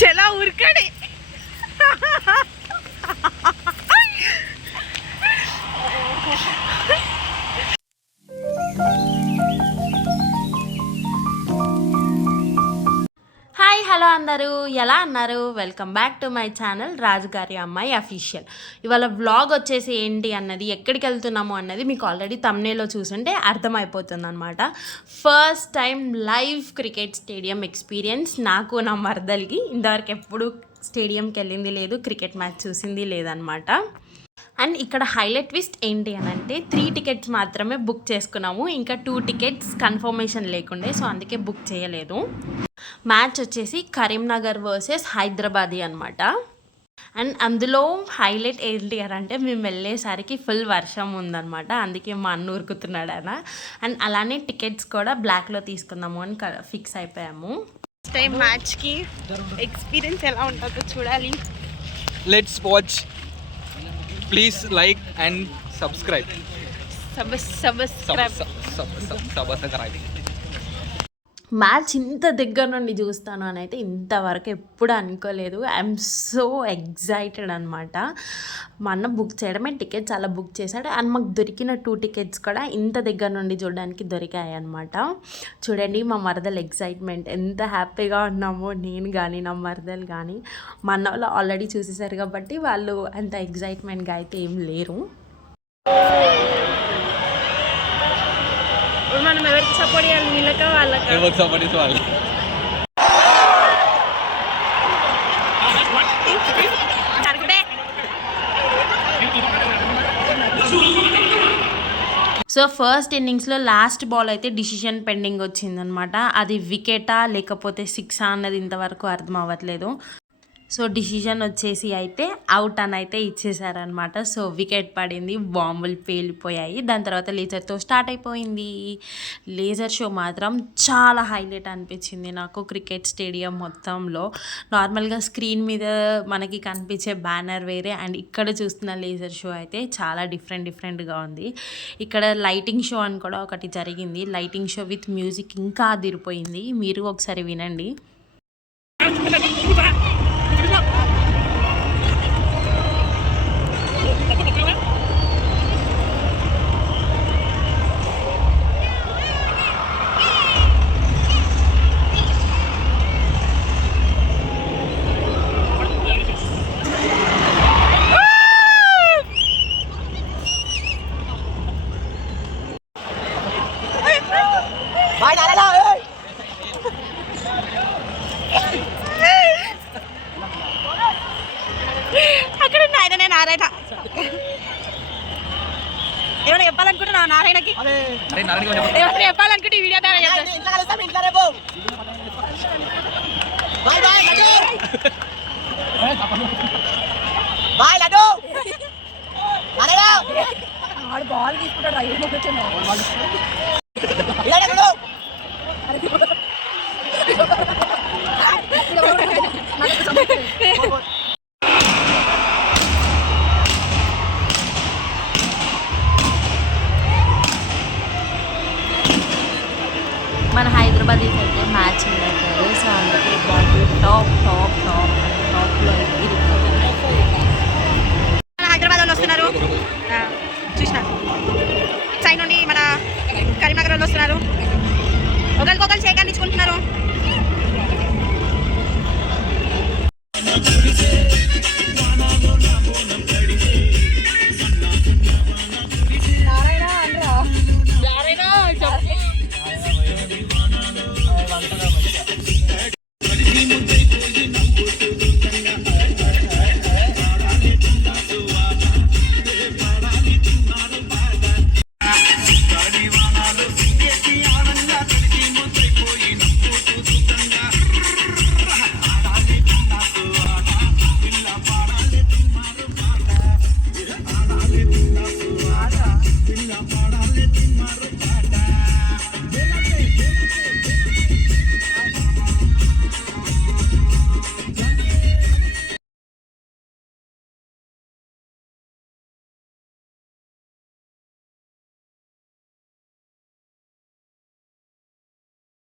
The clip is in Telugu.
चला उरकड़े హలో అందరూ ఎలా అన్నారు? Welcome back to my channel రాజుగారి అమ్మాయి అఫీషియల్. ఇవాళ వ్లాగ్ వచ్చేసి ఏంటి అన్నది, ఎక్కడికి వెళ్తున్నాము అన్నది మీకు ఆల్రెడీ థంబ్నెయిల్లో చూసుంటే అర్థమైపోతుంది అనమాట. First time live cricket stadium experience నాకు, నా మరదలికి. ఇంతవరకు ఎప్పుడు స్టేడియంకి వెళ్ళింది లేదు, క్రికెట్ మ్యాచ్ చూసింది లేదనమాట. అండ్ ఇక్కడ హైలైట్ ట్విస్ట్ ఏంటి అని అంటే 3 టికెట్స్ మాత్రమే బుక్ చేసుకున్నాము, ఇంకా 2 టికెట్స్ కన్ఫర్మేషన్ లేకుండే, సో అందుకే బుక్ చేయలేదు. మ్యాచ్ వచ్చేసి కరీంనగర్ వర్సెస్ హైదరాబాదీ అనమాట. అండ్ అందులో హైలైట్ ఏంటి అని అంటే మేము వెళ్ళేసరికి ఫుల్ వర్షం ఉందన్నమాట, అందుకే మా అన్న ఉరుకుతున్నాడు ఆయన. అండ్ అలానే టికెట్స్ కూడా బ్లాక్లో తీసుకుందాము అని ఫిక్స్ అయిపోయాము. ఫస్ట్ టైం మ్యాచ్కి ఎక్స్పీరియన్స్ ఎలా ఉంటుందో చూడాలి. Let's watch. Please like and subscribe. Match ఇంత దగ్గర నుండి చూస్తాను అని అయితే ఇంతవరకు ఎప్పుడు అనుకోలేదు. ఐఎమ్ సో ఎగ్జైటెడ్ అనమాట. మా అన్న బుక్ చేయడమే టికెట్స్ అలా బుక్ చేశాడు. అండ్ మాకు దొరికిన 2 టికెట్స్ కూడా ఇంత దగ్గర నుండి చూడడానికి దొరికాయి అనమాట. చూడండి మా మరదలు ఎగ్జైట్మెంట్, ఎంత హ్యాపీగా ఉన్నామో నేను కానీ నా మరదలు కానీ. మా అన్న వాళ్ళు ఆల్రెడీ చూసేసారు కాబట్టి వాళ్ళు అంత ఎగ్జైట్మెంట్గా అయితే ఏం లేరు. మనం ఎవరికి సపోర్ట్ చేయాలి? వీళ్ళక వాళ్ళకి? ఎవరికి సపోర్ట్ చేసి వాళ్ళు. సో ఫస్ట్ ఇన్నింగ్స్లో లాస్ట్ బాల్ అయితే డిసిషన్ పెండింగ్ వచ్చిందనమాట. అది వికెటా లేకపోతే 6 అన్నది ఇంతవరకు అర్థం అవ్వట్లేదు. సో డిసిషన్ వచ్చేసి అయితే అవుట్ అని అయితే ఇచ్చేసారనమాట. సో వికెట్ పడింది, బాంబులు పేలిపోయాయి. దాని తర్వాత లేజర్తో స్టార్ట్ అయిపోయింది. లేజర్ షో మాత్రం చాలా హైలైట్ అనిపించింది నాకు క్రికెట్ స్టేడియం మొత్తంలో. నార్మల్గా స్క్రీన్ మీద మనకి కనిపించే బ్యానర్ వేరే, అండ్ ఇక్కడ చూస్తున్న లేజర్ షో అయితే చాలా డిఫరెంట్గా ఉంది. ఇక్కడ లైటింగ్ షో అని కూడా ఒకటి జరిగింది. లైటింగ్ షో విత్ మ్యూజిక్ ఇంకా అదిరిపోయింది. మీరు ఒకసారి వినండి. అక్కడ నారాయణ ఏమైనా చెప్పాలనుకుంటున్నా నారాయణకి? ఏమైనా చెప్పాలనుకుంటే ఈ వీడియో బాల్ తీసుకుంటాడు. మన హైదరాబాద్ అయితే మ్యాచ్ ఉండదు, సో అందుకే బాల్ టాప్లో హైదరాబాద్ వాళ్ళు వస్తున్నారు. చూసినారు సైడ్ నుండి మన కరీంనగర్ వాళ్ళు వస్తున్నారు.